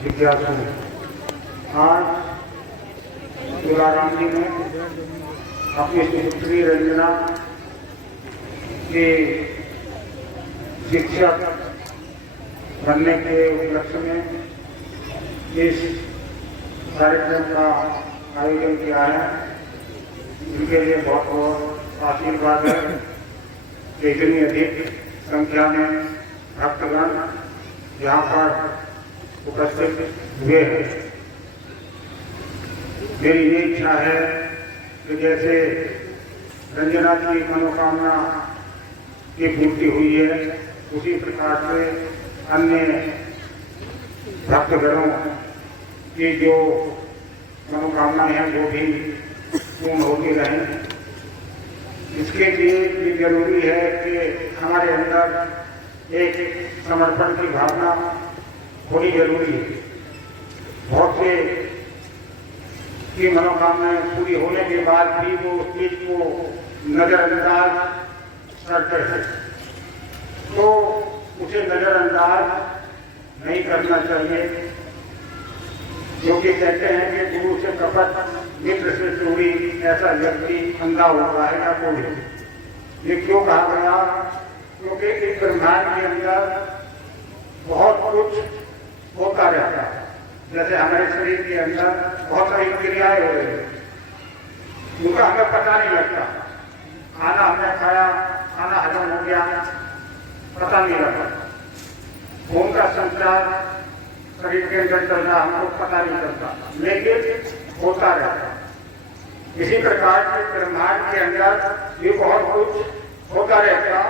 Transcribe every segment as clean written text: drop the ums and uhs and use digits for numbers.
जिज्ञासु आज तुलाराम जी ने अपनी पुत्री रंजना के शिक्षक बनने के उपलक्ष्य में इस कार्यक्रम का आयोजन किया है। इनके लिए बहुत बहुत आशीर्वाद है कि इतनी अधिक संख्या में भक्तगण यहाँ पर उपस्थित हुए हैं। मेरी ये इच्छा है कि जैसे रंजना की मनोकामना की पूर्ति हुई है, उसी प्रकार से अन्य भक्तगणों की जो मनोकामनाएं हैं वो भी पूर्ण होती रहें। इसके लिए ये जरूरी है कि हमारे अंदर एक समर्पण की भावना होनी जरूरी है। बहुत से की मनोकामनाएं पूरी होने के बाद भी वो उस चीज को नजरअंदाज करते हैं, तो उसे नजरअंदाज नहीं करना चाहिए, क्योंकि कहते हैं कि गुरु से कपट मित्र से चोरी, ऐसा व्यक्ति अंधा होता है या कोई। ये क्यों कहा गया? क्योंकि इस ब्रह्मांड के अंदर बहुत कुछ होता रहता है। जैसे हमारे शरीर के अंदर बहुत सारी क्रियाएं हो रही है, उनका हमें पता नहीं लगता। खाना हमने खाया, खाना हजम हो गया, पता नहीं लगता। खून का संचार शरीर के अंदर चल रहा, हमको पता नहीं चलता, लेकिन होता रहता है। इसी प्रकार के ब्रह्मांड के अंदर ये बहुत कुछ होता रहता,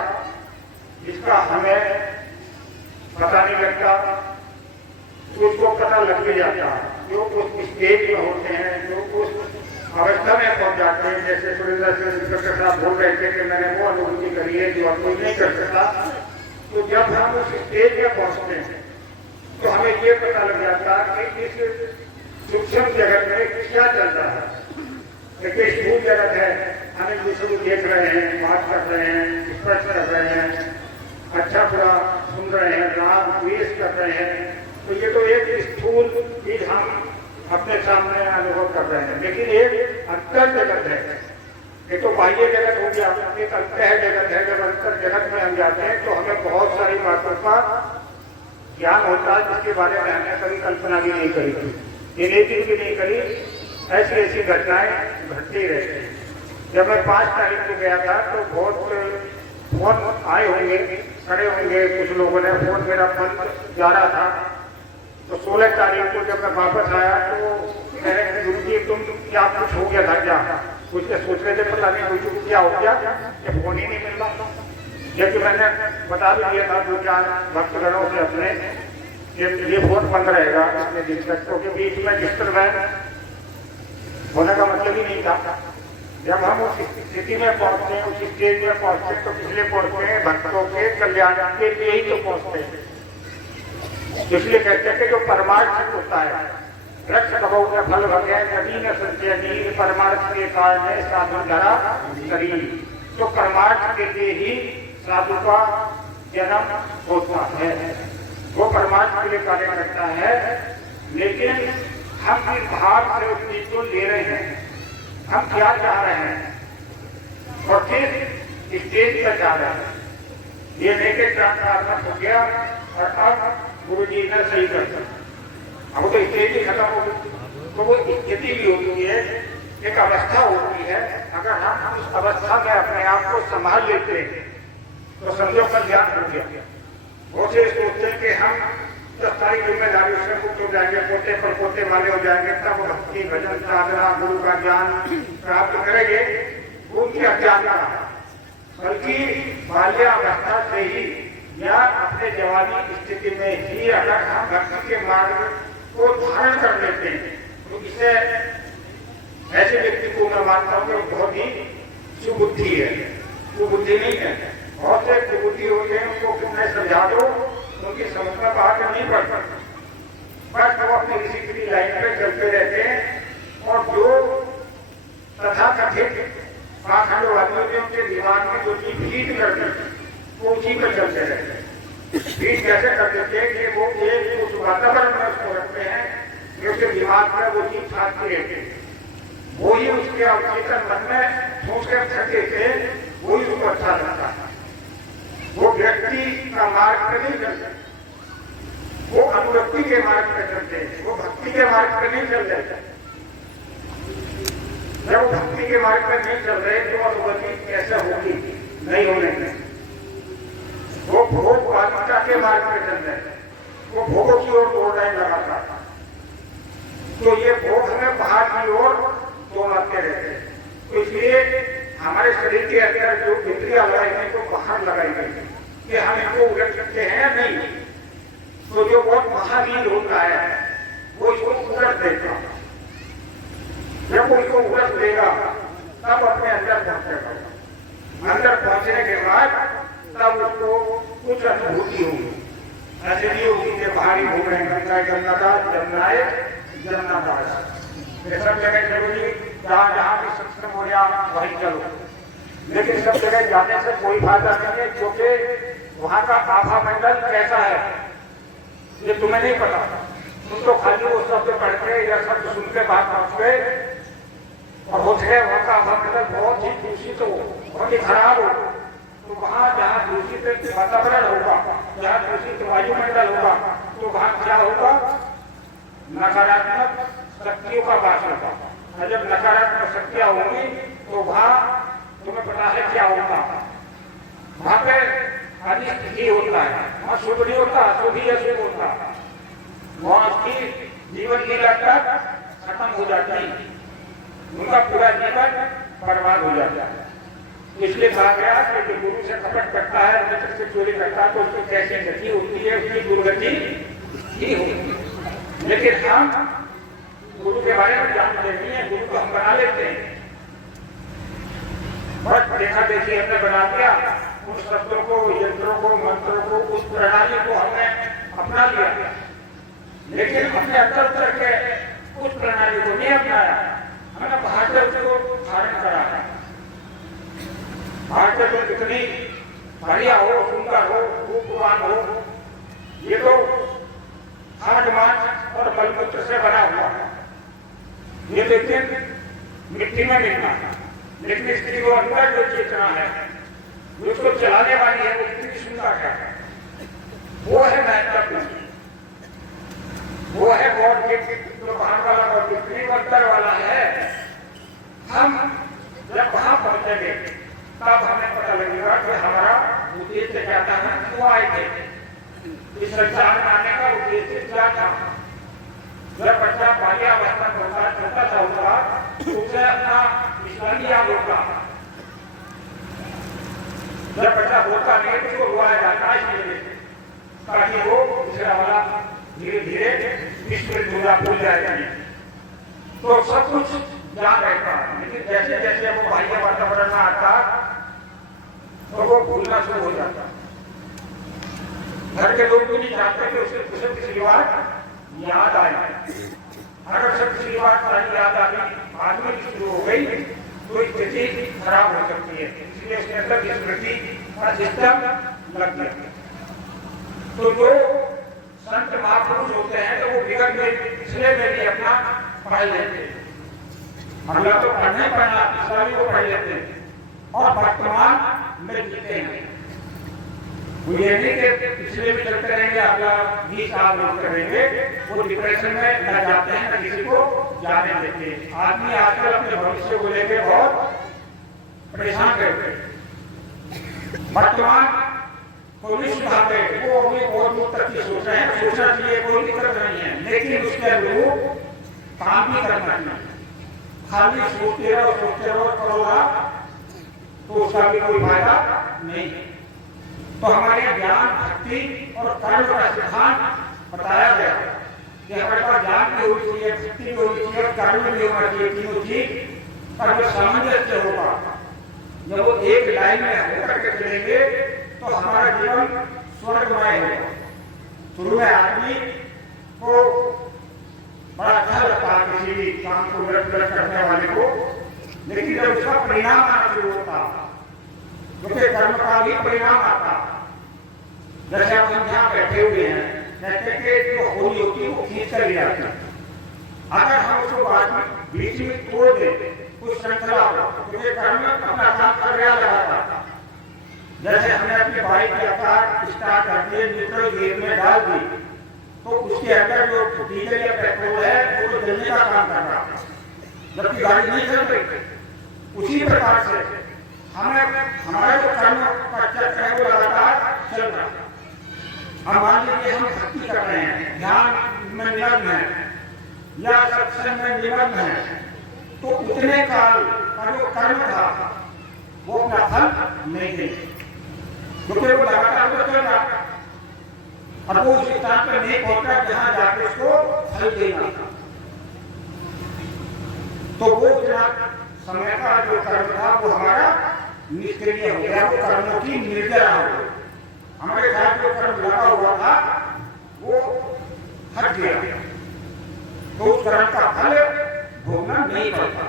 जिसका हमें पता नहीं लगता, उसको पता लग भी जाता है। जो उस स्टेज में होते हैं, जो उस अवस्था में पहुंच जाते हैं, जैसे सुरेंद्र सिंह साहब बोल रहे थे कि मैंने वो अनुभूति करी है जो अब कोई नहीं कर सकता। तो जब हम उस स्टेज में पहुंचते हैं तो हमें ये पता लग जाता कि इस सूक्ष्म जगत में क्या चल रहा है। देखिए, स्थूल जगत है, हम एक दूसरे को देख रहे हैं, बात कर रहे हैं, स्पर्श कर रहे हैं, अच्छा बुरा सुन रहे हैं, राग द्वेष कर रहे हैं। तो ये तो एक स्थूल चीज हम अपने सामने अनुभव कर रहे हैं, लेकिन एक अंतर जगत है। ये तो बाह्य जगत हो गया, एक अंतर जगत है। जब अंतर जगत में हम जाते हैं तो हमें बहुत सारी बातों का ज्ञान होता है, जिसके बारे में हमने कभी कल्पना भी नहीं करी थी, इमेजिन भी नहीं करी। ऐसी ऐसी घटनाएं घटती रहती हैं। जब मैं 5 तारीख को गया था तो बहुत फोन आए होंगे, खड़े होंगे कुछ लोगों ने, फोन मेरा बंद जा रहा था। तो 16 तारीख को जब मैं वापस आया तो मैंने गुरु जी तुम क्या कुछ हो गया था क्या? कुछ सोच रहे थे, पता नहीं कुछ क्या हो गया, ये फोन ही नहीं मिल रहा। जबकि मैंने बता भी दिया था 2-4 भक्तगणों से अपने कि ये फोन बंद रहेगा इतने दिन तक, क्योंकि बीच में डिस्टर्बेंस होने का मतलब ही नहीं था। जब हम उस स्थिति में पहुंचते हैं, उस स्टेज में पहुंचते हैं, तो पिछले पहुंचते हैं भक्तों के कल्याण के लिए ही तो पहुंचते हैं। इसलिए कहते हैं कि जो परमार्थ होता है, वृक्ष कबहू में फल भगे कभी न सत्य नीर, परमार्थ के कारण साधु धरा शरीर। तो परमार्थ के लिए ही साधु का जन्म होता है, वो परमार्थ के लिए कार्य करता है। लेकिन हम इस भाव से उस चीज को ले रहे हैं, हम क्या चाह रहे हैं और किस स्टेज पर जा रहे हैं, ये लेके प्रार्थना हो गया। और अब गुरु जी ने सही कर दिया, अब तो स्टेज ही खत्म हो गई। तो वो स्थिति भी होती है, एक अवस्था होती है। अगर हम उस अवस्था में अपने आप को संभाल लेते हैं तो समझो कल्याण हो गया। बहुत से सोचते हैं कि हम 10 सारी जिम्मेदारी से मुक्त हो जाएंगे, पोते पर पोते वाले हो जाएंगे, तब भक्ति भजन साधना गुरु का ज्ञान प्राप्त करेंगे। उनकी अज्ञान का, बल्कि बाल्यावस्था से ही या अपने जवानी स्थिति में ही अगर हम भक्ति के मार्ग को धारण कर लेते हैं तो इसे ऐसे व्यक्ति को मैं मानता हूँ कि बहुत ही सुबुद्धि है, कुबुद्धि नहीं है। बहुत से कुबुद्धि होते हैं, उनको कितने समझा दो उनकी समझ में बाहर नहीं पड़ पाती, बस वो अपनी किसी लाइन पे चलते रहते हैं। और जो तथाकथित पाखंडवादियों ने उनके दिमाग में जो चीज फीड कर दी वो उसी पर चलते रहते हैं। फीड कैसे कर देते हैं कि वो एक वातावरण में उसको रखते हैं कि उसके दिमाग में वो चीज छाती रहती है, वही उसके अवचेतन मन में सोच के छटे थे, वही उसको अच्छा लगता है। वो व्यक्ति का मार्ग पर नहीं चलते, वो अनुरक्ति के मार्ग पर चलते, वो भक्ति के मार्ग पर नहीं चल रहे। जब वो भक्ति के मार्ग पर नहीं चल रहे तो अनुगति कैसे होगी? नहीं होने की। वो भोग बालिका के मार्ग पर चल रहे, वो भोगों की ओर दौड़ने लगाता, तो ये भोग हमें बाहर की ओर दौड़ाते रहते हैं। तो इसलिए हमारे शरीर के अंदर जो इंद्रियां लगाई गई तो बाहर लगाई गई कि हम इनको उलट सकते हैं या नहीं। तो जो बहुत महावीर होता है वो इसको उलट देगा, जब वो इसको उलट देगा तब अपने अंदर पहुंचेगा। अंदर पहुंचने के बाद तब उसको कुछ अनुभूति होगी, ऐसे नहीं होगी कि बाहरी घूम रहे गंगा जमुनादास जमुनाए जमुनादास, सब जगह चलो जी, जहाँ जहाँ भी सत्संग हो या वहीं चलो, लेकिन सब जगह जाने से कोई फायदा नहीं है, क्योंकि वहाँ का आभा मंडल कैसा है ये तुम्हें नहीं पता। तुम तो खाली वो शब्द पढ़ के या शब्द सुन के बात पहुंच गए और हो गए, वहाँ का आभा मंडल बहुत ही दूषित हो, बहुत ही खराब हो। तो वहाँ जहाँ दूषित वातावरण होगा, जहाँ दूषित वायुमंडल होगा, तो वहाँ क्या होगा? नकारात्मक शक्तियों का वास होगा, और जब नकारात्मक शक्तियां होंगी तो वहां तुम्हें पता है क्या होता, वहां पे अनिष्ट ही होता है, वहां शुभ नहीं होता, शुभ ही अशुभ होता, वहां की जीवन की लड़का खत्म हो जाती, उनका पूरा जीवन बर्बाद हो जाता है। इसलिए कहा गया कि जो गुरु से कपट करता है, मित्र से चोरी करता है, तो उसकी कैसी गति होती है? उसकी दुर्गति ही होती है। लेकिन हम गुरु के बारे में जानते नहीं है, गुरु को हम बना लेते हैं, बस देखा देखी हमने बना दिया, उन शब्दों को, यंत्रों को, मंत्रों को, उस प्रणाली को हमने अपना लिया, लेकिन हमने अंदर उतर के उस प्रणाली को नहीं अपनाया, हमने बाहर से उसको धारण करा। बाहर से जो कितनी बढ़िया हो, सुंदर हो, रूपवान हो, ये तो खाद मांस और मलमूत्र से बना हुआ है, ये लेकिन मिट्टी में मिलना है। लेकिन इसकी वो अंदर जो चेतना है, उसको चलाने वाली है, वो कितनी सुंदर है, वो है महत्वपूर्ण, वो है गॉड गिफ्ट, जो बाहर वाला गॉड गिफ्ट अंदर वाला है। हम जब वहां पहुंचेंगे तब हमें पता लगेगा कि हमारा उद्देश्य क्या था, हम क्यों आए थे, इस संसार में आने का उद्देश्य क्या था। जब बच्चा बाल्यावस्था में होता, छोटा सा होता, तो उसे अपना इस्लामी याद होता। जब बच्चा बोलता नहीं तो उसको रुआया जाता है, इसलिए ताकि वो दूसरा वाला धीरे धीरे विस्मृत होगा, भूल जाएगा। तो सब कुछ याद रहता है, लेकिन जैसे जैसे वो बाह्य वातावरण में आता तो वो भूलना शुरू हो जाता। घर के लोग भी नहीं चाहते कि उसे कुछ पिछली बार याद आए। अगर सब पिछली बार याद आ गई, आदमी की शुरू हो गई, तो स्थिति खराब हो सकती है। इसलिए उसके अंदर स्मृति का सिस्टम लग गया। तो जो संत महापुरुष होते हैं तो वो विगत में पिछले में भी अपना पढ़ लेते हैं, अगला तो पढ़ने पढ़ना, पिछला भी वो पढ़ लेते हैं और वर्तमान में जीते हैं। वो ये नहीं कि पिछले भी चलते रहेंगे, अगला 20 साल में करेंगे, वो डिप्रेशन में न जाते हैं, न किसी को जाने देते हैं। आदमी आजकल अपने भविष्य को लेकर बहुत परेशान रहते हैं। वर्तमान को नहीं सुधारते, वो अपनी बहुत दूर तक की सोच रहे हैं, सोचना चाहिए, कोई दिक्कत नहीं है, लेकिन उसके अनुरूप काम भी करना चाहिए। खाली सोचते रहो करोगा तो उसका भी कोई फायदा नहीं। तो हमारे ज्ञान, भक्ति और कर्म का सिद्धांत बताया गया कि हमारे पास ज्ञान भी होनी चाहिए, भक्ति भी होनी चाहिए, कर्म भी होना चाहिए। तीनों चीज कर्म सामंजस्य होगा। जब वो एक लाइन में होकर के चलेंगे तो हमारा जीवन स्वर्गमय होगा। शुरू में आदमी को बड़ा अच्छा लगता है किसी भी काम को गलत करने वाले को, लेकिन जब उसका परिणाम आना शुरू होता, क्योंकि कर्म का भी परिणाम आता। जैसे आप यहाँ बैठे हुए हैं, कहते हैं कि जो होली होती है वो खींच कर ले आती है। अगर हम उसको बाद में बीच में तोड़ दें कुछ श्रृंखला हो, क्योंकि कर्म अपना काम कर रहा लगातार। जैसे हमने अपनी बाइक की रफ्तार स्टार्ट कर दिए, न्यूट्रल गियर में डाल दी, तो उसके अंदर जो डीजल या पेट्रोल है वो तो जलने का काम कर रहा है, जबकि गाड़ी नहीं चल रही। उसी प्रकार से हमें हमारा जो कर्म का चक्र है वो लगातार चल रहा है। हम मान लीजिए हम भक्ति कर रहे हैं, ध्यान में निमग्न है या सत्संग में निमग्न है, तो उतने काल का जो कर्म था वो अपना फल नहीं देंगे, क्योंकि वो लगातार तो चल रहा और वो उस स्थान पर नहीं पहुंचा जहां जाके उसको फल देना था। तो वो उतना समय का जो कर्म था वो हमारा निष्क्रिय हो गया, वो कर्मों की निर्जरा हो गई। हमारे साथ जो कर्म लगा हुआ था वो हट गया, तो उस कर्म का फल भोगना नहीं पड़ता।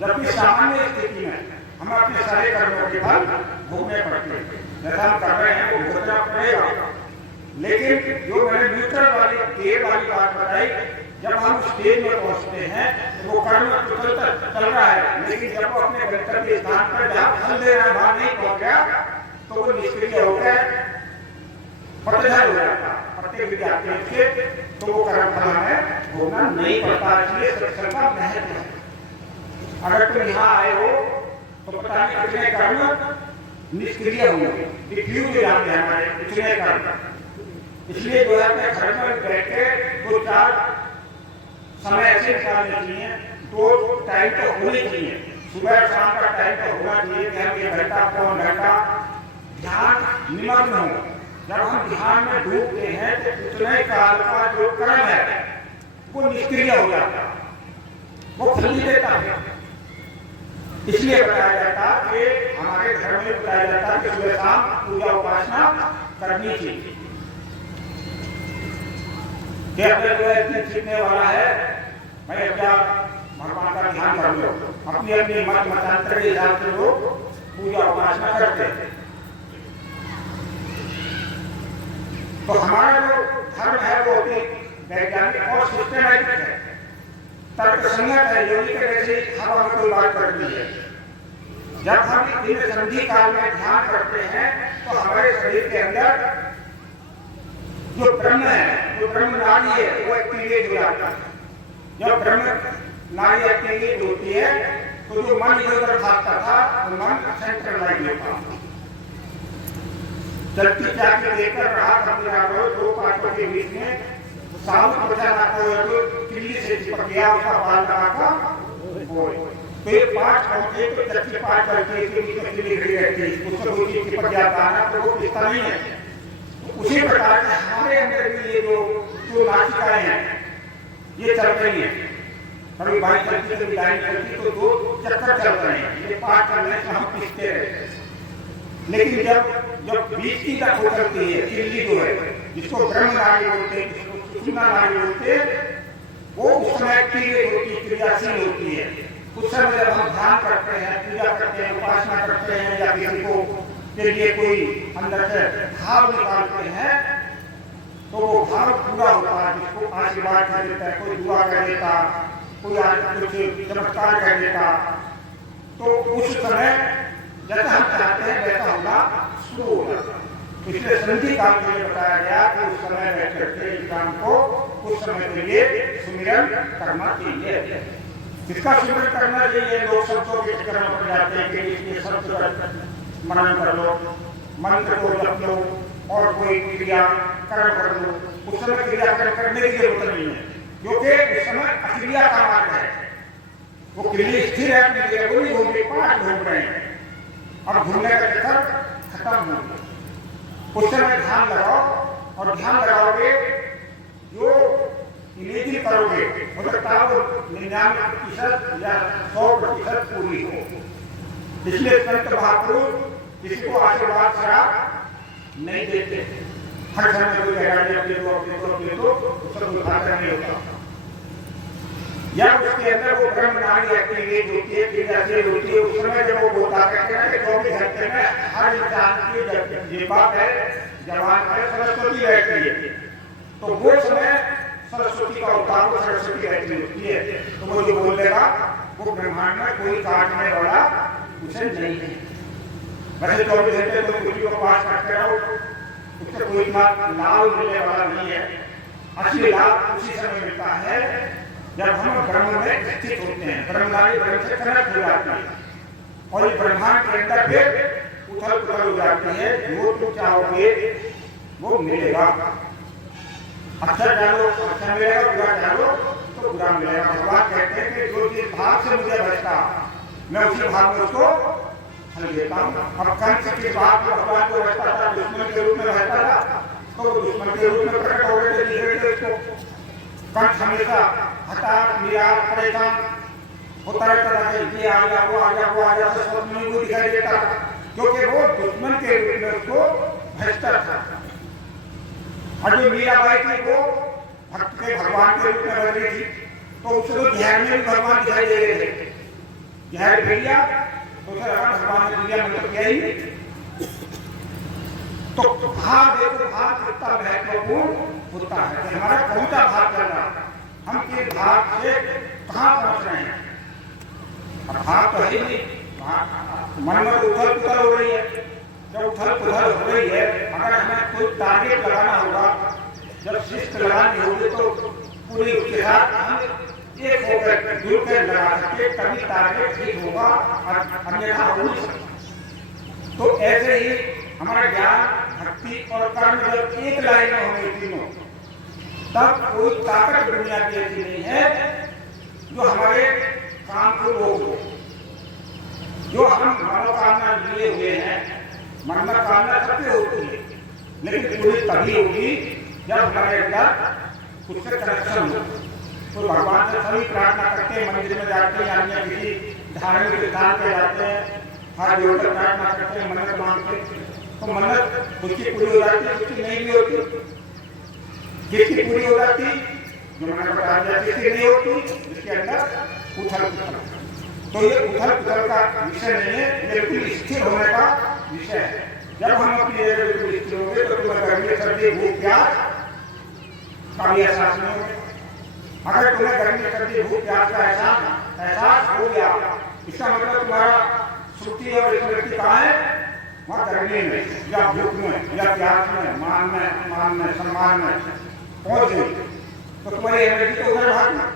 जबकि सामान्य स्थिति में हम अपने सारे कर्मों के फल भोगने पड़ते हैं। जैसा हम कर रहे हैं वो भोगना पड़ेगा, लेकिन जो मैंने न्यूट्रल वाली देर वाली बात बताई, जब हम स्टेज में पहुंचते हैं तो वो कर्म तो चल रहा है, लेकिन जब वो अपने गंतव्य स्थान पर जहाँ फल दे रहा है वहां नहीं पहुंच गया तो वो निष्क्रिय हो गया, पतझड़ हो जाता प्रत्येक विद्यार्थी से, तो वो कर्म फल हमें भोगना नहीं पड़ता। इसलिए सत्संग का महत्व है। अगर तुम यहाँ आए हो तो पता नहीं कितने कर्म निष्क्रिय होंगे, डिफ्यूज हो जाते हैं हमारे कितने कर्म। इसलिए जो है अपने घर में बैठ के दो चार समय ऐसे निकालने चाहिए, दो टाइम तो होने चाहिए, सुबह शाम का टाइम तो होना चाहिए कि हम 1 घंटा पौन घंटा ध्यान निमग्न हो। जब हम ध्यान में डूबते हैं तो उतने काल का जो कर्म है वो निष्क्रिय हो जाता है, वो फल नहीं देता है। इसलिए बताया जाता कि हमारे घर में बताया जाता कि सुबह शाम पूजा उपासना करनी चाहिए। क्या इतने सीखने वाला है भाई, क्या भगवान का ध्यान कर लो, अपनी अपनी मत मतांतर के हिसाब से लोग पूजा उपासना करते हैं। तो हमारा जो धर्म है वो वैज्ञानिक और सिस्टमैटिक है, तर्कसंगत है। योगी के जैसे हम हमें कोई बात करनी है, जब हम इन संधि काल में ध्यान करते हैं तो हमारे शरीर के अंदर जो ब्रह्म है, जो ब्रह्म नाड़ी है वो एक्टिवेट हो जाता है। जब ब्रह्म नाड़ी एक्टिवेट होती है तो जो मन इधर उधर भागता था वो मन सेंट्रलाइज होता है। चलती चाकी लेकर रहा था दो पार्टों के बीच में साबुत बचा रखा हुआ जो किल्ली से चिपक गया, उसका बाल लगा था तो ये पार्ट होते तो चलती पार्ट करके इसके बीच में किल्ली खड़ी रहती है, उसको कोई चीज चिपक जाता है तो वो पिसता नहीं है। उसी प्रकार से हमारे अंदर भी ये जो नासिकाएं हैं ये चल रही है, कभी बाइक चलती कभी लाइन चलती तो दो चक्कर चल रहे हैं, ये पार्ट चल रहे हैं, हम पिसते रहे। लेकिन जब बीच की तक उतरती है किल्ली जो है, जिसको ब्रह्म नाड़ी बोलते हैं, जिसको सुषुम्ना नाड़ी बोलते हैं, वो उस समय एक्टिवेट होती है, क्रियाशील होती है। उस समय जब हम ध्यान करते हैं, पूजा करते हैं, उपासना करते हैं या किसी को के लिए कोई अंदर से भाव निकालते हैं तो वो भाव पूरा होता है, जिसको आशीर्वाद कर देता है, कोई दुआ कर देता, कोई कुछ चमत्कार कर देता, तो उस समय जैसा हम चाहते हैं वैसा होना शुरू हो जाता है। इसलिए संधि काल के लिए बताया गया कि उस समय बैठ करके इंसान को उस समय के लिए सुमिरन करना चाहिए। किसका सुमिरन करना चाहिए? लोग शब्दों के चक्कर में पड़ जाते हैं कि इसके शब्द का मनन कर लो, मंत्र को जप लो और कोई क्रिया कर्म कर लो। उस समय क्रिया करने की जरूरत नहीं है, क्योंकि उस समय अक्रिया का मार्ग है, वो क्रिया स्थिर है, अपनी जगह को नहीं घूम रही, पाठ घूम रहे हैं और घूमने का चक्कर खत्म हो गया। उस समय ध्यान लगाओ और ध्यान लगाओगे जो इमेजिन करोगे हो सकता है वो 99% या 100% पूरी हो। इसलिए संत महापुरुष किसी को आशीर्वाद शराब नहीं देते, हर समय कोई अपने तो उसका उद्घाटन नहीं होता। या उसके अंदर वो ब्रह्म नाड़ी एक्टिवेट होती है, क्रियाशील होती है, उस समय जब वो बोलता कहते हैं कि 24 घंटे में हर इंसान की जीवा है, जवान है, सरस्वती बैठती है। तो वो समय सरस्वती का अवतार को सरस्वती रहती होती है। तो वो जो बोल देगा वो ब्रह्मांड में कोई काटने वाला उसे नहीं है। वैसे 24 घंटे तो कुछ को पास करते रहो, उससे कोई लाभ मिलने वाला नहीं है। असली लाभ उसी समय मिलता है जब हम ब्रह्म में स्थित होते हैं, ब्रह्मदारी ब्रह्म से कनेक्ट हो जाती है और ये ब्रह्मांड के अंदर फिर उथल पुथल हो जाती है। जो तुम चाहोगे वो मिलेगा। अच्छा डालो अच्छा मिलेगा, बुरा डालो तो बुरा मिलेगा। भगवान कहते हैं कि जो जिस भाग से मुझे बचता मैं उसी भाग में उसको फल देता हूँ। अब कंस के भाग में भगवान को बचता था, दुश्मन के रूप में रहता था, तो दुश्मन के रूप में प्रकट हो गए थे उसको। कंस हमेशा हताश निराश परेशान होता रहता था कि ये आ गया वो आ गया वो आ गया, तो स्वप्न को दिखाई देता था क्योंकि वो दुश्मन के रूप में उसको भजता था। और जो मीराबाई थी वो भक्त के भगवान के रूप में बन रही थी, तो उसको जहर में भी भगवान दिखाई दे रहे थे। जहर पी लिया तो उसे लगा भगवान ने दिया, मतलब क्या ही। तो भाव देखो, भाव कितना महत्वपूर्ण होता है कि हमारा कौन सा भाव चल रहा है, हम किस भाव से कहाँ पहुंच रहे हैं। भाव तो है ही नहीं, मन में उथल पुथल हो रही है। जब उथल पुथल हो रही है, अगर हमें कोई टारगेट लगाना होगा, जब शिस्त लगानी होगी तो पूरी उसके साथ हम एक होकर जुड़कर लगा सकते, तभी टारगेट ठीक होगा, अन्यथा हो नहीं सकता। तो ऐसे ही हमारा ज्ञान भक्ति और कर्म जब एक लाइन में होंगे तीनों, तब कोई ताकत दुनिया की ऐसी नहीं है जो हमारे काम को रोक। जो हम मनोकामना लिए हुए हैं, मनोकामना सबसे होती है, लेकिन पूरी तभी होगी जब हमारे अंदर कुछ से कनेक्शन हो। तो भगवान से सभी प्रार्थना करते हैं, मंदिर में जाते हैं, अन्य किसी धार्मिक स्थान पे जाते हैं, हाथ जोड़कर प्रार्थना करते हैं, मन्नत मांगते हैं, तो मन्नत उसकी पूरी हो जाती है, उसकी नहीं भी होती। जिसकी पूरी हो जाती, जो मैंने बता दिया, जिसकी नहीं होती, जिसके अंदर उथल पुथल। तो ये उथल पुथल का विषय नहीं है, ये बिल्कुल स्थिर होने का विषय है। जब हम अपनी जगह बिल्कुल स्थिर होंगे तो तुम्हें गर्मी सर्दी भूख प्यास का भी एहसास नहीं होगा। अगर तुम्हें गर्मी सर्दी भूख प्यास का एहसास हो गया, इसका मतलब तुम्हारा सुखी और स्मृति कहाँ है? वहाँ गर्मी में या भूख में या प्यास में, मान में सम्मान में पहुंच गई, तो तुम्हारी एनर्जी तो उधर भागना,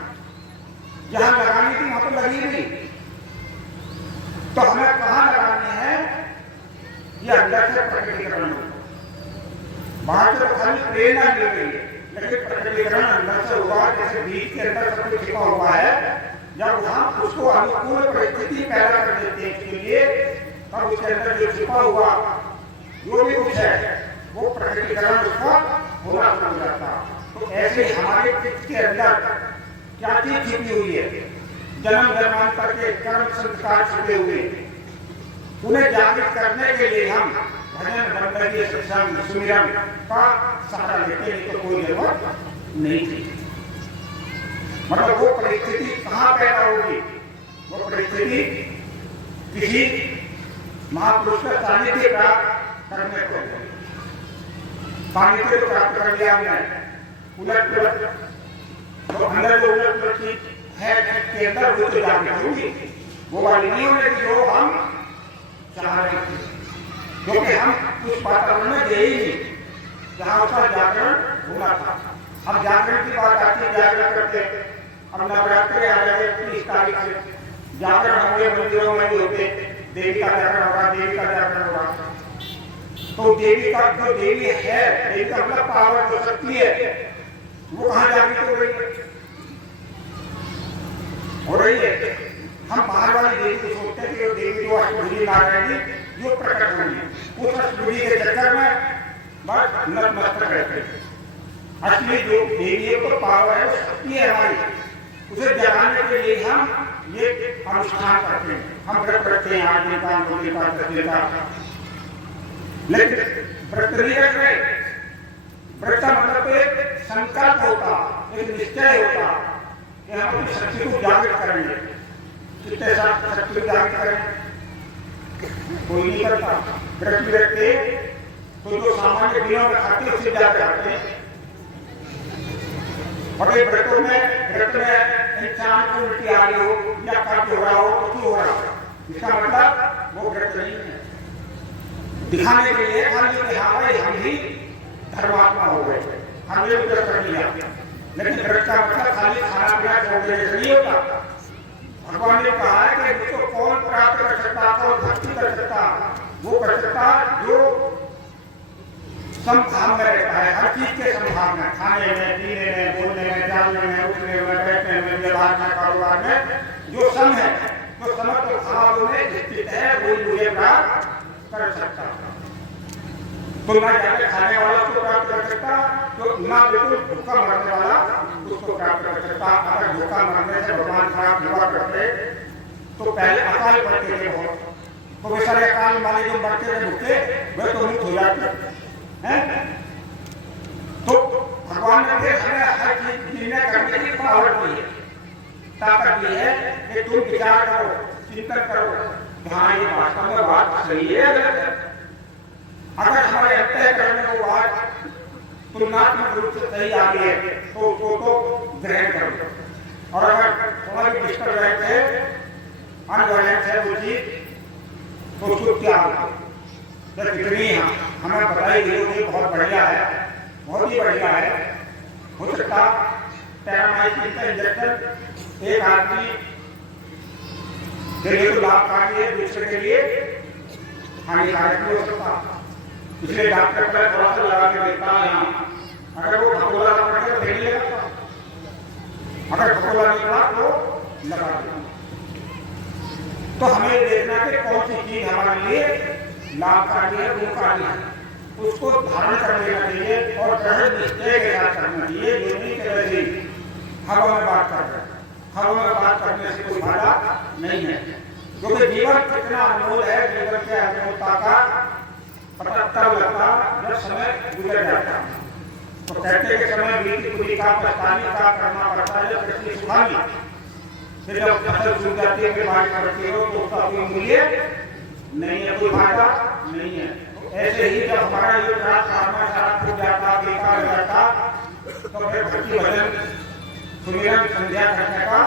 जहां लगानी थी वहां तो लगी नहीं। तो हमें कहाँ लगानी है? ये अंदर से प्रकटीकरण हो। बाहर से तो खाली प्रेरणा मिल रही है, लेकिन प्रकटीकरण अंदर से हुआ। जैसे बीज के अंदर सब कुछ छिपा हुआ है, जब हम उसको अनुकूल परिस्थिति पैदा कर देते हैं उसके लिए, तब उसके अंदर जो छिपा हुआ जो भी कुछ है वो प्रकटीकरण उसका होना शुरू हो जाता। तो ऐसे हमारे चित्त के अंदर क्या चीज छिपी हुई है? जन्म जन्मांतर के कर्म संस्कार छिपे हुए, उन्हें जागृत करने के लिए हम भजन बंदगी सत्संग सुमिरन का सहारा लेते हैं, तो कोई जरूरत नहीं थी। मतलब वो परिस्थिति कहाँ पैदा होगी? वो परिस्थिति किसी महापुरुष का सानिध्य प्राप्त करने को, सानिध्य प्राप्त कर लिया हमने, उलट पुलट तो अंदर जो उलट पुलट चीज है के अंदर वो तो जागृत होगी, वो वाली नहीं होगी जो हम चाह रहे थे, क्योंकि हम उस वातावरण में गए ही नहीं जहाँ उसका जागरण होना था। अब जागरण की बात आती है, जागरण करते, अब नवरात्रि आ जाए 30 तारीख से जागरण होंगे, मंदिरों में भी होते, देवी का जागरण होगा, देवी का जागरण होगा। तो देवी का जो देवी है, देवी का मतलब पावर जो शक्ति है, वो कहाँ जागृत हो रही है? हो रही है। हम बाहर वाली देवी को सोचते हैं कि वो देवी जो अष्टभुजी नारायणी जो प्रकट होगी, उस अष्टभुजी के चक्कर में बस नतमस्तक रहते हैं। असली जो देवी को पावर है, वो शक्ति है हमारी, उसे जगाने के लिए हम ये अनुष्ठान करते हैं, हम व्रत रखते हैं, आज का, होली का, दशहरे का। लेकिन व्रत नहीं रख रहे, व्रत का मतलब एक संकल्प होता, एक निश्चय होता कि हम अपनी शक्ति को जागृत करेंगे। कितने साथ शक्ति को जागृत करेंगे? कोई नहीं करता। व्रत भी रखते तो जो सामान्य दिनों में खाते उससे ज्यादा करते हैं, बड़े व्रतों में व्रत में इंसान को उल्टी आ रही हो या कब्ज हो रहा हो तो क्यों हो रहा हो, इसका मतलब वो व्रत नहीं है। दिखाने के लिए खाली कि हाँ भाई हम भी धर्मात्मा हो गए, हमने भी व्रत कर लिया, लेकिन व्रत का मतलब खाली खाना पीना छोड़ देने से नहीं होता। भगवान ने कहा है कि इसको कौन प्राप्त कर सकता, कौन भक्ति कर सकता, वो कर सकता जो समभाव में रहता है, हर चीज के समभाव में, खाने में, पीने में, बोलने में, जानने में, उठने में, बैठने में, व्यवहार में, कारोबार में, जो सम है, जो समस्त भाव में स्थित है, वही मुझे प्राप्त कर सकता। तो ना जाके खाने वाला उसको प्राप्त कर सकता, तो ना बिल्कुल भूखा मरने वाला उसको प्राप्त कर सकता। अगर भूखा मरने से भगवान प्राप्त हुआ करते तो पहले अकाल पड़ते थे बहुत, तो वे सारे अकाल वाले जो मरते थे भूखे वे तो मुक्त हो जाते हैं। तो भगवान ने हमें हर चीज निर्णय करने की पावर दी है, ताकत दी है कि तुम विचार करो, चिंतन करो, हाँ ये वास्तव में बात सही है गलत है। अगर हमारे अंतःकरण में वो बात तुलनात्मक रूप से सही आ गई है तो उसको तो ग्रहण करो, और अगर थोड़ा भी डिस्टर्ब है, अनवैलेंस है वो चीज, तो उसको क्या होगा। जब कितनी हमें बताई गई होगी बहुत बढ़िया है, बहुत ही बढ़िया है, हो सकता पैरामाइसिन का इंजेक्शन एक आदमी के लिए तो लाभकारी है, दूसरे के लिए हानिकारक भी हो सकता, इसलिए डॉक्टर पहले थोड़ा सा लगा के देखता है यहाँ, अगर वो खपोला का पड़े तो फेंक लेगा, अगर खपोला निकला तो लगा देगा। तो हमें देखना कि कौन सी चीज हमारे लिए लाभकारी है, गुणकारी है, उसको धारण कर लेना चाहिए और दृढ़ निश्चय के साथ करना चाहिए। ये नहीं कि वैसे हवा में बात कर रहे हैं, हवा में बात करने से कोई फायदा नहीं है, क्योंकि जीवन कितना अनमोल है, जीवन के अनमोलता का पता तब लगता जब समय गुजर जाता। तो कहते के समय बीती पूरी का पछताने का करना पड़ता है, जब कृषि सुखानी फिर जब फसल सूख जाती है, फिर बारिश पड़ती हो तो उसका कोई मूल्य नहीं है, कोई फायदा नहीं है। ऐसे ही जब हमारा ये सारा छूट जाता, बेकार हो जाता, तो फिर भक्ति भजन सुमिरन संध्या करने का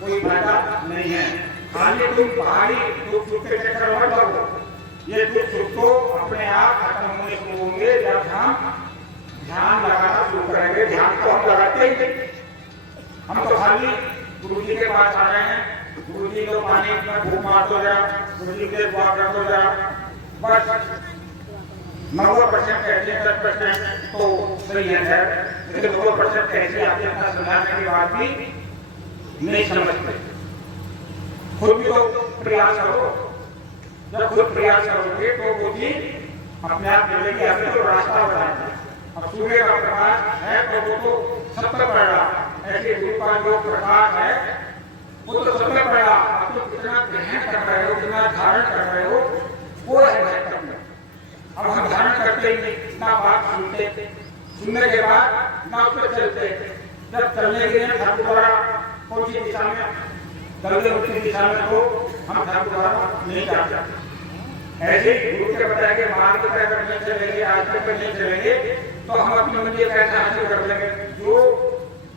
कोई फायदा नहीं है। खाली तुम पहाड़ी दुख सुख के चक्कर मत लगो, ये दुख सुख तो अपने आप खत्म होने शुरू होंगे जब हम ध्यान लगाना शुरू करेंगे। ध्यान तो हम लगाते ही नहीं, हम तो खाली गुरु जी के पास आ रहे हैं, गुरु जी को पानी में भूख मार दो जरा, गुरु जी के दुआ कर दो जरा, बस 90% कहते हैं, 10% तो सही है, लेकिन 90% कैसे आते हैं समझाने के बाद भी नहीं समझते। खुद भी तो प्रयास करो, जब खुद प्रयास करोगे तो वो चीज अपने आप मिलेगी, अपने तो रास्ता बताएंगे। अब सूर्य का प्रकाश है तो वो तो सब तक पड़ रहा, ऐसे गुरु का जो प्रकाश है वो तो सब तक पड़ रहा, आप तो कितना ग्रहण कर रहे हो, कितना धारण कर रहे हो, वो है महत्व। अब हम धारण करते ही नहीं, ना बात सुनते, सुनने के बाद ना उस पर चलते, जब चलने के लिए धर्म द्वारा कौन सी दिशा में चलते उसी दिशा में तो हम धर्म द्वारा नहीं जाते। ऐसे गुरु के बताए गए मार्ग पर अगर नहीं चलेंगे, रास्ते पर नहीं चलेंगे तो हम अपनी मंजिल कैसे हासिल कर लेंगे। जो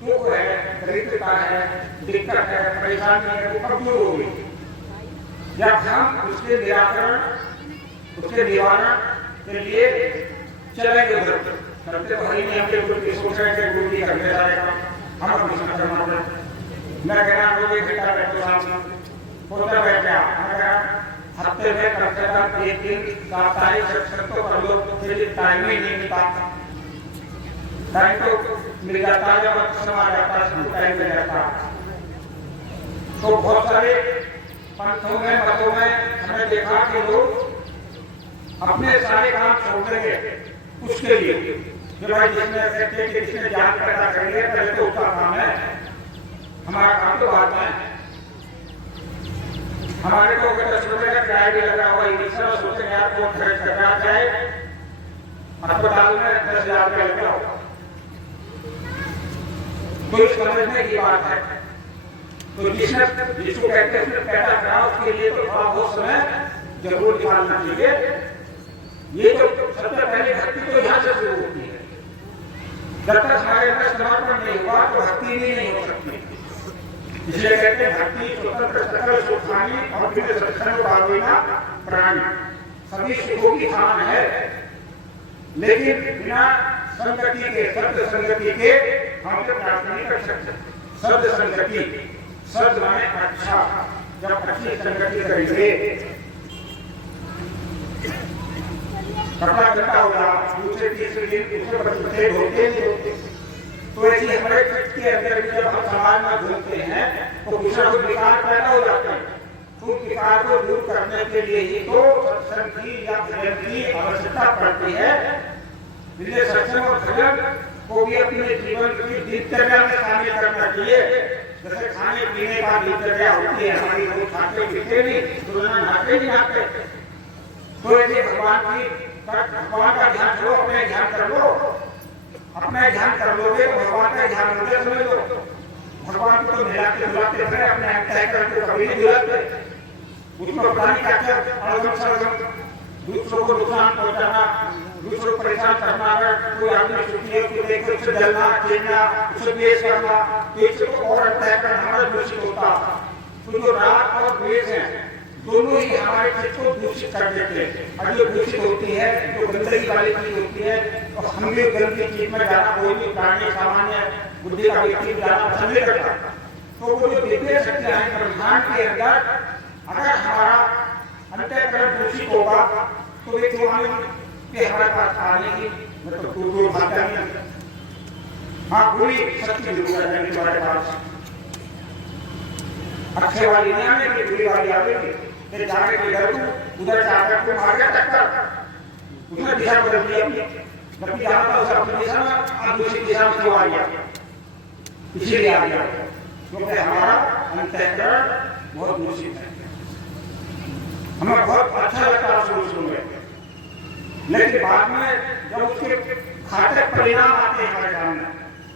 दुख है, दरिद्रता है, दिक्कत है, परेशानी है, वो कब दूर होगी जब हम उसके निराकरण, उसके निवारण के लिए चलेंगे। करते तो ही नहीं, हमके गुरु की सोच रहे थे गुरु की करने सारे काम हम अपनी समझ करना पड़े। मैं कह रहा हूँ बेटा बैठो सामने होता बैठ गया, मैं कह रहा हफ्ते में कम से कम एक दिन साप्ताहिक सत्संग तो कर लो, फिर टाइम ही नहीं मिलता। टाइम तो मिल जाता है जब समय आ जाता है, सब टाइम मिल जाता है। तो बहुत सारे पंथों में, मतों में हमने देखा कि लोग अपने सारे काम छोड़ देंगे उसके लिए कि भाई जिसने ज्ञान पैदा करेंगे पहले तो उसका काम है, हमारा काम तो बाद में। हमारे को अगर 10 रुपए का किराया भी लगा हुआ है, सब सोचेंगे यार वो खर्च करना चाहे अस्पताल में 10,000 रुपये लगा हो, तो इस समझने की बात है। तो जिसको कहते हैं उसने पैदा करा, उसके लिए तो थोड़ा बहुत समय जरूर निकालना चाहिए। ये तो सबसे पहले भक्ति तो यहाँ से शुरू होती है। जब तक हमारे अंदर समर्पण नहीं हुआ तो भी नहीं हो सकती। इसलिए कहते हैं भक्ति स्वतंत्र सकल सुखानी और बिन सत्संग पावेगा प्राणी। सभी सुखों की खान है, लेकिन बिना संगति के, शब्द संगति के हम तो प्राप्त नहीं कर सकते। शब्द संगति, शब्द माने अच्छा, जब अच्छी संगति करेंगे कपड़ा गंदा होगा, दूसरे तीसरे दिन दूसरे बच्चे धोते नहीं होते। तो ऐसे हमारे पेट के अंदर जब हम समाज में घूमते हैं तो कुछ ना कुछ विकार पैदा हो जाते हैं। उस विकार को दूर करने के लिए ही तो सत्संग की या भजन की आवश्यकता पड़ती है। इसलिए सत्संग और भजन को भी अपने जीवन की दिनचर्या में शामिल करना चाहिए। जैसे खाने पीने का दिनचर्या होती है हमारी, लोग खाते पीते नहीं, तुलना नहाते नहीं नहाते। तो यदि भगवान का ध्यान करो, अपने ध्यान कर लो, अपने ध्यान कर लोगे तो भगवान का ध्यान होते समझ लो। भगवान को तो मिलाते धुलाते फिर अपने तय करके कभी नहीं धुलाते। उसमें प्राणी का क्या अड़गम सरगम, दूसरों को नुकसान पहुंचाना, दूसरों को परेशान करना। अगर कोई आदमी सुखी है तो देखो उससे जलना, चीरना, उससे द्वेष करना, तो इससे तो और तय करना हमारा दूषित होता। तो जो राग और द्वेष है दोनों ही हमारे चित्त को दूषित कर देते हैं। और जो दूषित होती है, जो गंदगी वाली चीज होती है, तो हम भी गंदगी चीज में जाना, कोई भी प्राणी सामान्य बुद्धि का व्यक्ति जाना पसंद नहीं करता। तो वो जो दिव्य शक्ति है ब्रह्मांड के अंदर, अगर हमारा अंतःकरण दूषित होगा तो वे हमारे पास आने की मतलब दूर भागता नहीं। हाँ, पूरी शक्ति जरूर है तुम्हारे पास। अच्छे वाली नहीं आने की, बुरी वाली आएगी। फिर जाने के डर उधर जाकर को मार गया टक्कर, उसने दिशा बदल दी अपनी, जबकि जाना था उसे अपनी दिशा में, अब दूसरी दिशा में क्यों आ गया? इसीलिए आ गया क्योंकि हमारा अंतःकरण बहुत दूषित है। हमें बहुत अच्छा लगता है शुरू में, लेकिन बाद में जब उसके घातक परिणाम आते हैं हमारे सामने,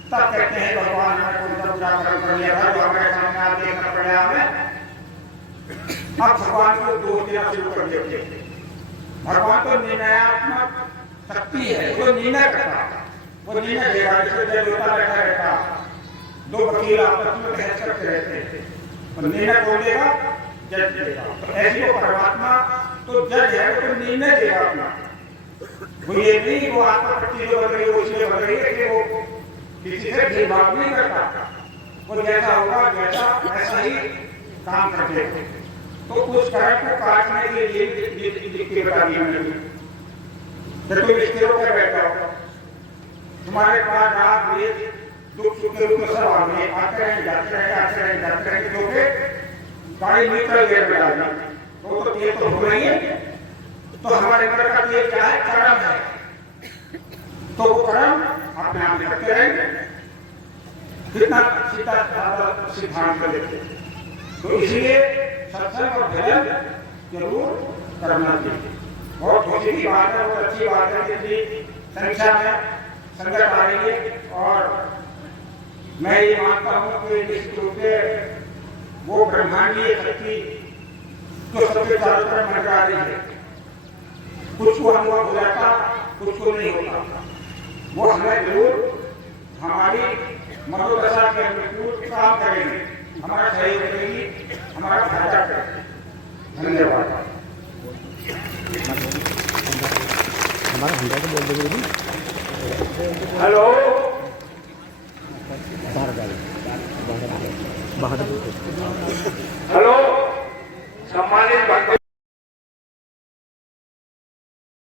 तब कहते हैं भगवान हमारे को कर्म कर लिया था, जो हमारे सामने आ देखना पड़ा हमें। अब भगवान को दोष देना शुरू कर देते। भगवान तो निर्णयात्मक शक्ति है, वो निर्णय करता, वो निर्णय देगा। जैसे देवता बैठा रहता, दो वकील आपस में बहस करते रहते हैं, तो निर्णय कौन देगा? जज देगा। तो ऐसी वो परमात्मा तो जज है, वो तो निर्णय देगा अपना। वो ये नहीं वो आपका पट्टी जो बन रही है वो इसलिए बन रही है कि वो किसी से भेदभाव नहीं करता। वो जैसा होगा ऐसा ही काम करते हैं। तो उस कर्म को काटने के लिए बता दिया मैंने। जब कोई रिश्ते होकर बैठा हो, तुम्हारे पास रात वेद दुख सुख के रूप में सब आगे आते रहेंगे, जाते रहेंगे, आते रहेंगे, जाते रहेंगे, क्योंकि गाड़ी न्यूट्रल गियर में डालना तो तेल तो हो रही है। तो हमारे अंदर का तेल क्या है? कर्म है। तो वो कर्म अपने आप करते रहेंगे। कितना सीधा सिद्धांत लेते। तो इसलिए सत्संग और भजन जरूर करना चाहिए। बहुत खुशी की बात है, बहुत अच्छी बात है कि संख्या में संगत आ रही है। और मैं ये मानता हूँ कि निश्चित रूप से वो ब्रह्मांडीय शक्ति जो सबके चारों तरफ मंडरा रही है, कुछ को अनुभव हो जाता, कुछ को नहीं होता। वो हमें जरूर हमारी मनोदशा के अनुकूल काम करेंगे, हमारा सहयोग करेगी, हमारा फायदा करेगी। धन्यवाद। हमारा हंड्रेड बोल देंगे। हेलो, बाहर